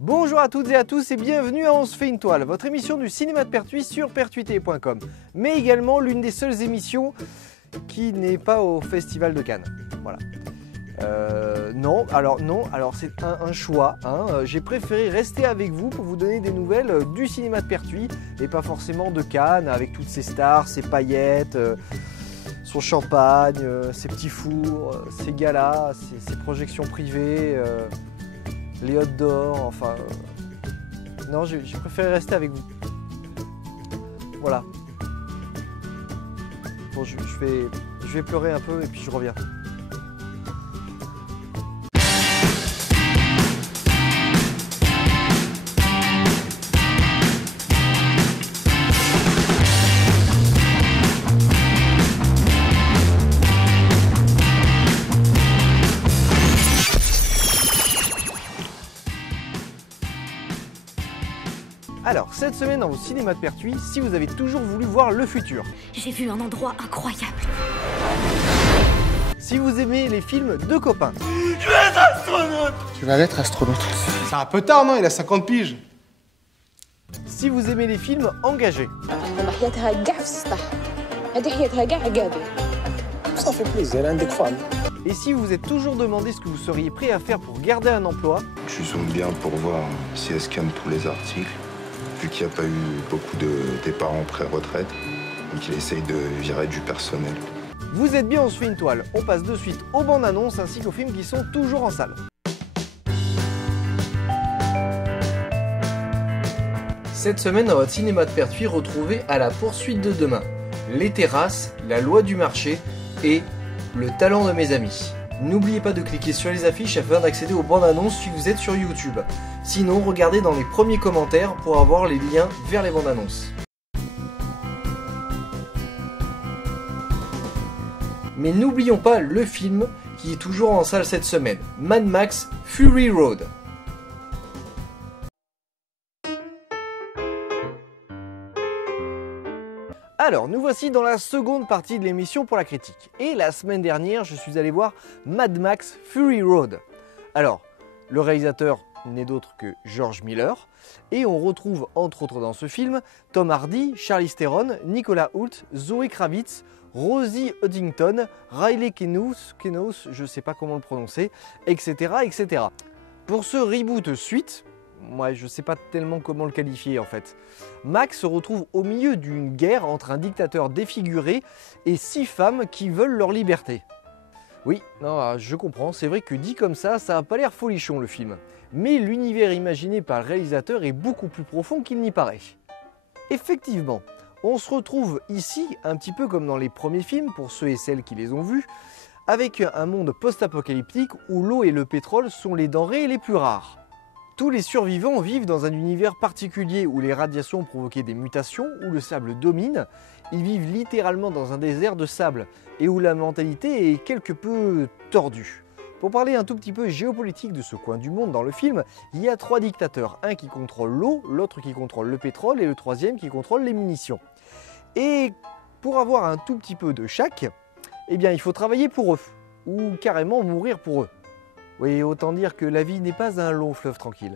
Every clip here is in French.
Bonjour à toutes et à tous et bienvenue à On se fait une toile, votre émission du cinéma de Pertuis sur pertuité.com, mais également l'une des seules émissions qui n'est pas au Festival de Cannes. Voilà. Non, alors c'est un choix. J'ai préféré rester avec vous pour vous donner des nouvelles du cinéma de Pertuis et pas forcément de Cannes avec toutes ses stars, ses paillettes, son champagne, ses petits fours, ses galas, ses projections privées, les hot d'or, enfin... Non, j'ai préféré rester avec vous. Voilà. Bon, je vais pleurer un peu et puis je reviens. Alors, cette semaine au cinéma de Pertuis, si vous avez toujours voulu voir le futur. J'ai vu un endroit incroyable. Si vous aimez les films de copains. Je vais être astronaute. Tu vas être astronaute. C'est un peu tard, non? Il a 50 piges. Si vous aimez les films engagés. Ça fait plaisir, un des femmes. Et si vous vous êtes toujours demandé ce que vous seriez prêt à faire pour garder un emploi. Je zoome bien pour voir si elle scanne tous les articles. Vu qu'il n'y a pas eu beaucoup de départs en pré-retraite, donc il essaye de virer du personnel. Vous êtes bien, on se fait une toile. On passe de suite aux bandes annonces ainsi qu'aux films qui sont toujours en salle. Cette semaine, dans votre cinéma de Pertuis, retrouvez À la poursuite de demain, Les terrasses, La loi du marché et Le talent de mes amis. N'oubliez pas de cliquer sur les affiches afin d'accéder aux bandes annonces si vous êtes sur YouTube. Sinon, regardez dans les premiers commentaires pour avoir les liens vers les bandes annonces. Mais n'oublions pas le film qui est toujours en salle cette semaine, Mad Max Fury Road. Alors, nous voici dans la seconde partie de l'émission pour la critique. Et la semaine dernière, je suis allé voir Mad Max Fury Road. Alors, le réalisateur n'est d'autre que George Miller. Et on retrouve entre autres dans ce film Tom Hardy, Charlize Theron, Nicolas Hoult, Zoé Kravitz, Rosie Huntington, Riley Keough, je ne sais pas comment le prononcer, etc., etc. Pour ce reboot suite, moi, je ne sais pas tellement comment le qualifier en fait. Max se retrouve au milieu d'une guerre entre un dictateur défiguré et 6 femmes qui veulent leur liberté. Oui, non, je comprends, c'est vrai que dit comme ça n'a pas l'air folichon le film. Mais l'univers imaginé par le réalisateur est beaucoup plus profond qu'il n'y paraît. Effectivement, on se retrouve ici, un petit peu comme dans les premiers films, pour ceux et celles qui les ont vus, avec un monde post-apocalyptique où l'eau et le pétrole sont les denrées les plus rares. Tous les survivants vivent dans un univers particulier où les radiations ont provoqué des mutations, où le sable domine. Ils vivent littéralement dans un désert de sable et où la mentalité est quelque peu tordue. Pour parler un tout petit peu géopolitique de ce coin du monde dans le film, il y a 3 dictateurs. Un qui contrôle l'eau, l'autre qui contrôle le pétrole et le troisième qui contrôle les munitions. Et pour avoir un tout petit peu de chaque, eh bien il faut travailler pour eux, ou carrément mourir pour eux. Oui, autant dire que la vie n'est pas un long fleuve tranquille.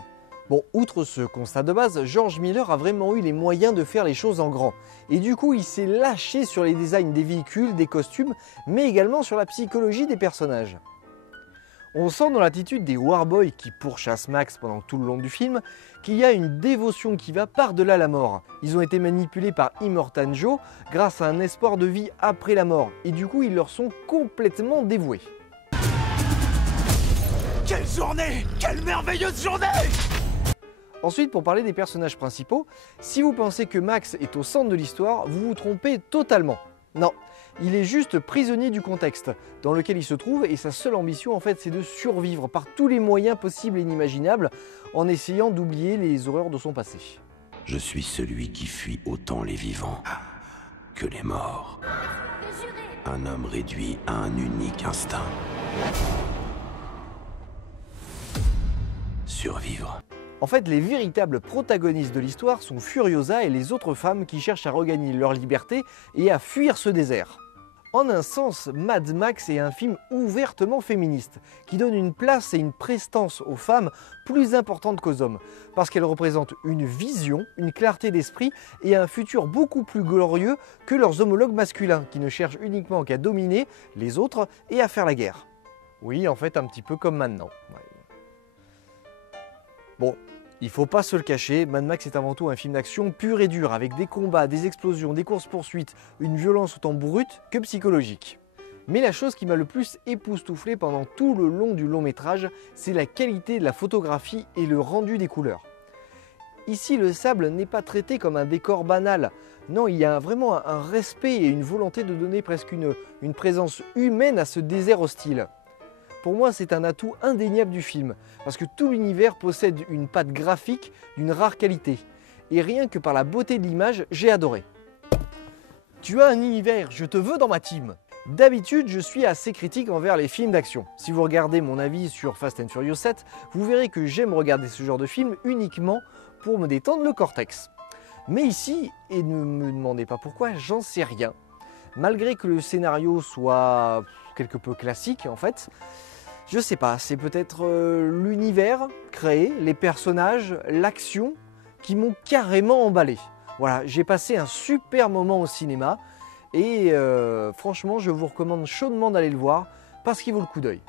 Bon, outre ce constat de base, George Miller a vraiment eu les moyens de faire les choses en grand. Et du coup, il s'est lâché sur les designs des véhicules, des costumes, mais également sur la psychologie des personnages. On sent dans l'attitude des Warboys qui pourchassent Max pendant tout le long du film qu'il y a une dévotion qui va par-delà la mort. Ils ont été manipulés par Immortan Joe grâce à un espoir de vie après la mort. Et du coup, ils leur sont complètement dévoués. Quelle journée! Quelle merveilleuse journée! Ensuite, pour parler des personnages principaux, si vous pensez que Max est au centre de l'histoire, vous vous trompez totalement. Non, il est juste prisonnier du contexte dans lequel il se trouve et sa seule ambition en fait c'est de survivre par tous les moyens possibles et inimaginables en essayant d'oublier les horreurs de son passé. Je suis celui qui fuit autant les vivants que les morts. Un homme réduit à un unique instinct. Survivre. En fait, les véritables protagonistes de l'histoire sont Furiosa et les autres femmes qui cherchent à regagner leur liberté et à fuir ce désert. En un sens, Mad Max est un film ouvertement féministe, qui donne une place et une prestance aux femmes plus importantes qu'aux hommes, parce qu'elles représentent une vision, une clarté d'esprit et un futur beaucoup plus glorieux que leurs homologues masculins, qui ne cherchent uniquement qu'à dominer les autres et à faire la guerre. Oui, en fait, un petit peu comme maintenant. Ouais. Bon, il faut pas se le cacher, Mad Max est avant tout un film d'action pur et dur, avec des combats, des explosions, des courses-poursuites, une violence autant brute que psychologique. Mais la chose qui m'a le plus époustouflé pendant tout le long du long métrage, c'est la qualité de la photographie et le rendu des couleurs. Ici, le sable n'est pas traité comme un décor banal. Non, il y a vraiment un respect et une volonté de donner presque une présence humaine à ce désert hostile. Pour moi, c'est un atout indéniable du film, parce que tout l'univers possède une patte graphique d'une rare qualité. Et rien que par la beauté de l'image, j'ai adoré. Tu as un univers, je te veux dans ma team. D'habitude, je suis assez critique envers les films d'action. Si vous regardez mon avis sur Fast and Furious 7, vous verrez que j'aime regarder ce genre de film uniquement pour me détendre le cortex. Mais ici, et ne me demandez pas pourquoi, j'en sais rien. Malgré que le scénario soit quelque peu classique en fait, je sais pas, c'est peut-être l'univers créé, les personnages, l'action qui m'ont carrément emballé. Voilà, j'ai passé un super moment au cinéma et franchement je vous recommande chaudement d'aller le voir parce qu'il vaut le coup d'œil.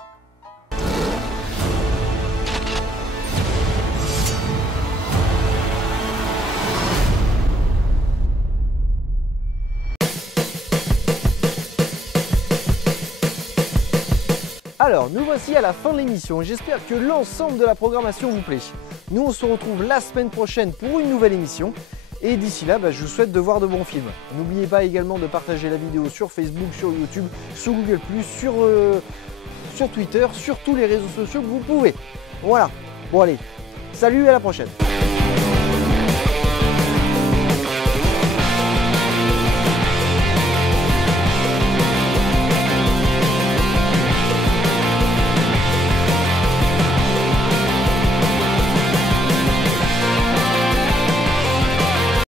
Alors, nous voici à la fin de l'émission. J'espère que l'ensemble de la programmation vous plaît. Nous, on se retrouve la semaine prochaine pour une nouvelle émission. Et d'ici là, je vous souhaite de voir de bons films. N'oubliez pas également de partager la vidéo sur Facebook, sur YouTube, sur Google+, sur Twitter, sur tous les réseaux sociaux que vous pouvez. Voilà. Bon allez, salut et à la prochaine.